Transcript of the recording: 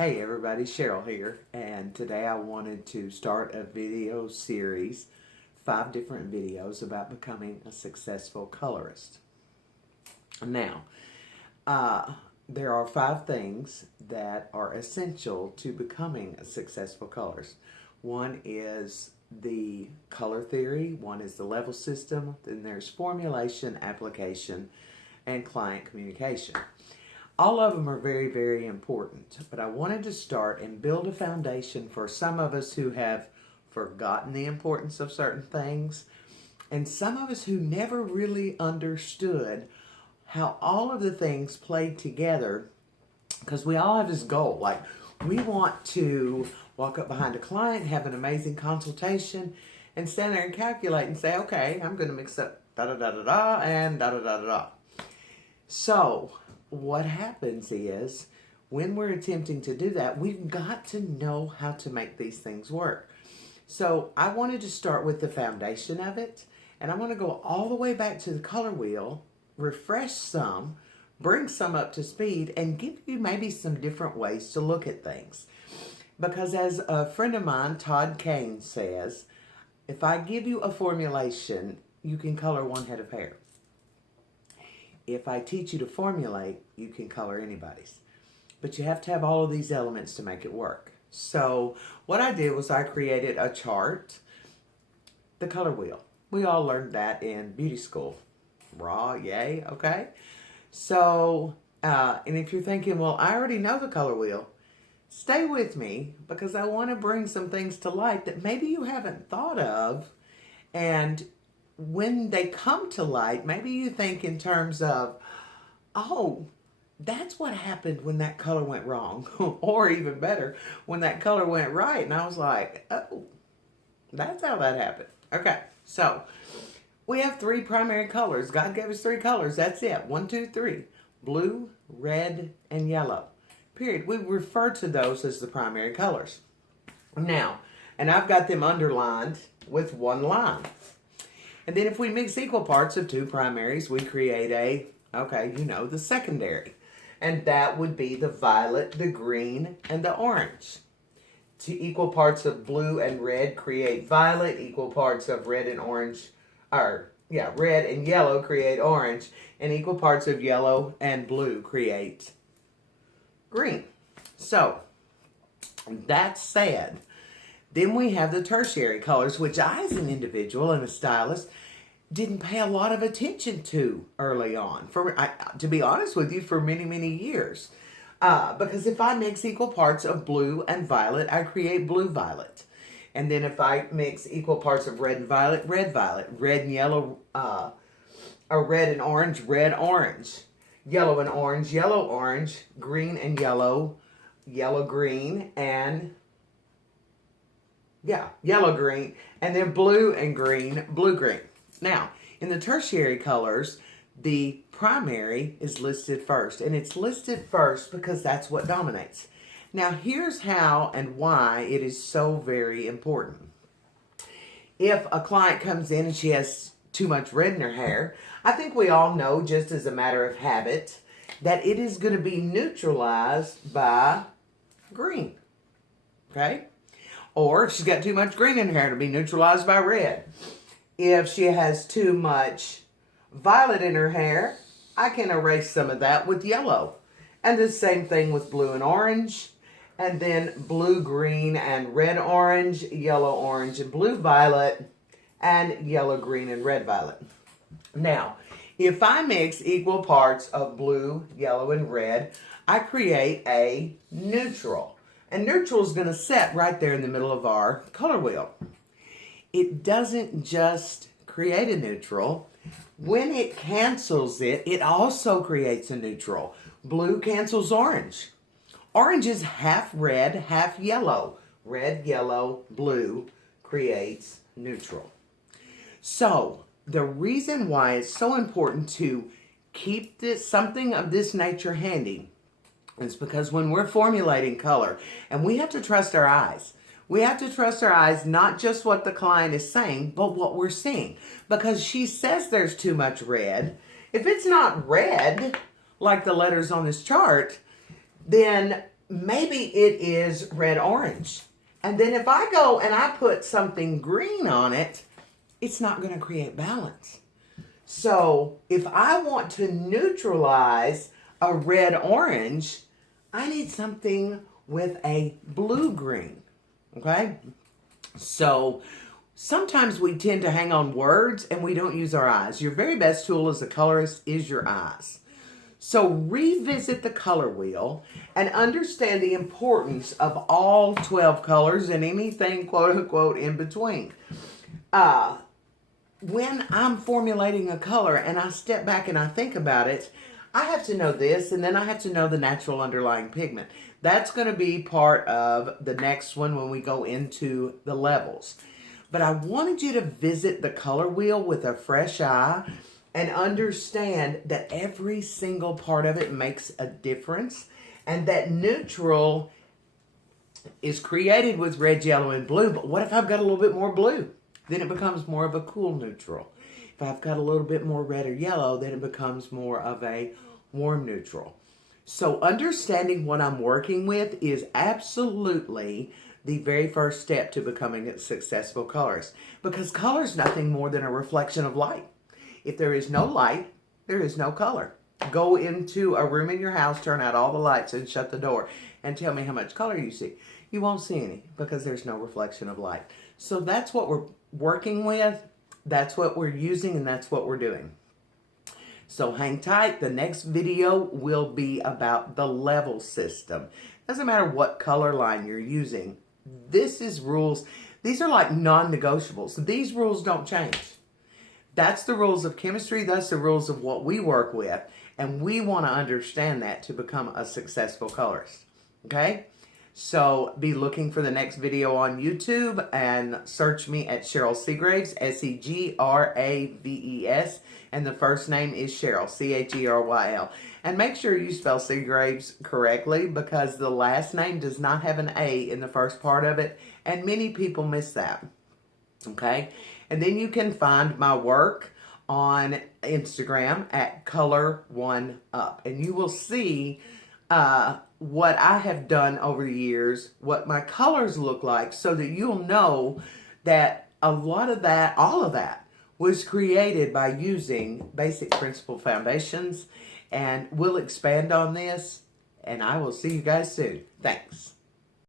Hey everybody, Cheryl here, and today I wanted to start a video series, 5 different videos about becoming a successful colorist. Now, there are 5 things that are essential to becoming a successful colorist. One is the color theory, one is the level system, then there's formulation, application, and client communication. All of them are very, very important, but I wanted to start and build a foundation for some of us who have forgotten the importance of certain things, and some of us who never really understood how all of the things played together, because we all have this goal. Like, we want to walk up behind a client, have an amazing consultation, and stand there and calculate and say, okay, I'm going to mix up da-da-da-da-da and da-da-da-da-da. So what happens is, when we're attempting to do that, we've got to know how to make these things work. So I wanted to start with the foundation of it, and I want to go all the way back to the color wheel, refresh some, bring some up to speed, and give you maybe some different ways to look at things. Because as a friend of mine, Todd Kane, says, if I give you a formulation, you can color one head of hair. If I teach you to formulate, you can color anybody's. But you have to have all of these elements to make it work. So what I did was I created a chart, the color wheel. We all learned that in beauty school. Raw, yay, okay? So, and if you're thinking, well, I already know the color wheel, stay with me, because I want to bring some things to light that maybe you haven't thought of. And when they come to light, maybe you think in terms of, oh, that's what happened when that color went wrong. Or even better, when that color went right. And I was like, oh, that's how that happened. Okay, so we have 3 primary colors. God gave us 3 colors. That's it. 1, 2, 3. Blue, red, and yellow. Period. We refer to those as the primary colors. Now, and I've got them underlined with 1 line. And then if we mix equal parts of 2 primaries, we create the secondary. And that would be the violet, the green, and the orange. 2 equal parts of blue and red create violet. Equal parts of red and orange, red and yellow create orange. And equal parts of yellow and blue create green. So, that said, then we have the tertiary colors, which I, as an individual and a stylist, didn't pay a lot of attention to early on. To be honest with you, for many, many years. Because if I mix equal parts of blue and violet, I create blue-violet. And then if I mix equal parts of red and violet, red-violet. Red and yellow, or red and orange, red-orange. Yellow and orange, yellow-orange. Green and yellow, yellow-green, and yellow-green. And then blue and green, blue-green. Now, in the tertiary colors, the primary is listed first. And it's listed first because that's what dominates. Now, here's how and why it is so very important. If a client comes in and she has too much red in her hair, I think we all know, just as a matter of habit, that it is going to be neutralized by green. Okay? Or if she's got too much green in her hair, it'll be neutralized by red. If she has too much violet in her hair, I can erase some of that with yellow. And the same thing with blue and orange. And then blue-green and red-orange, yellow-orange and blue-violet, and yellow-green and red-violet. Now, if I mix equal parts of blue, yellow, and red, I create a neutral. And neutral is going to set right there in the middle of our color wheel. It doesn't just create a neutral. When it cancels it, it also creates a neutral. Blue cancels orange. Orange is half red, half yellow. Red, yellow, blue creates neutral. So, the reason why it's so important to keep something of this nature handy is because when we're formulating color, and we have to trust our eyes. We have to trust our eyes, not just what the client is saying, but what we're seeing. Because she says there's too much red. If it's not red, like the letters on this chart, then maybe it is red-orange. And then if I go and I put something green on it, it's not going to create balance. So if I want to neutralize a red-orange, I need something with a blue-green, okay? So sometimes we tend to hang on words and we don't use our eyes. Your very best tool as a colorist is your eyes. So revisit the color wheel and understand the importance of all 12 colors and anything quote unquote in between. When I'm formulating a color and I step back and I think about it, I have to know this, and then I have to know the natural underlying pigment. That's going to be part of the next one when we go into the levels. But I wanted you to visit the color wheel with a fresh eye and understand that every single part of it makes a difference, and that neutral is created with red, yellow, and blue. But what if I've got a little bit more blue? Then it becomes more of a cool neutral. If I've got a little bit more red or yellow, then it becomes more of a warm neutral. So understanding what I'm working with is absolutely the very first step to becoming a successful colorist. Because color is nothing more than a reflection of light. If there is no light, there is no color. Go into a room in your house, turn out all the lights and shut the door, and tell me how much color you see. You won't see any because there's no reflection of light. So that's what we're working with, that's what we're using, and that's what we're doing. So hang tight. The next video will be about the level system. Doesn't matter what color line you're using. This is rules. These are like non-negotiables. These rules don't change. That's the rules of chemistry. That's the rules of what we work with. And we want to understand that to become a successful colorist. Okay? So be looking for the next video on YouTube and search me at Cheryl Segraves, Segraves, and the first name is Cheryl, Cheryl. And make sure you spell Segraves correctly because the last name does not have an A in the first part of it, and many people miss that. Okay? And then you can find my work on Instagram at Color1Up, and you will see what I have done over the years, what my colors look like, so that you'll know that a lot of that, all of that, was created by using basic principle foundations. And we'll expand on this, and I will see you guys soon. Thanks.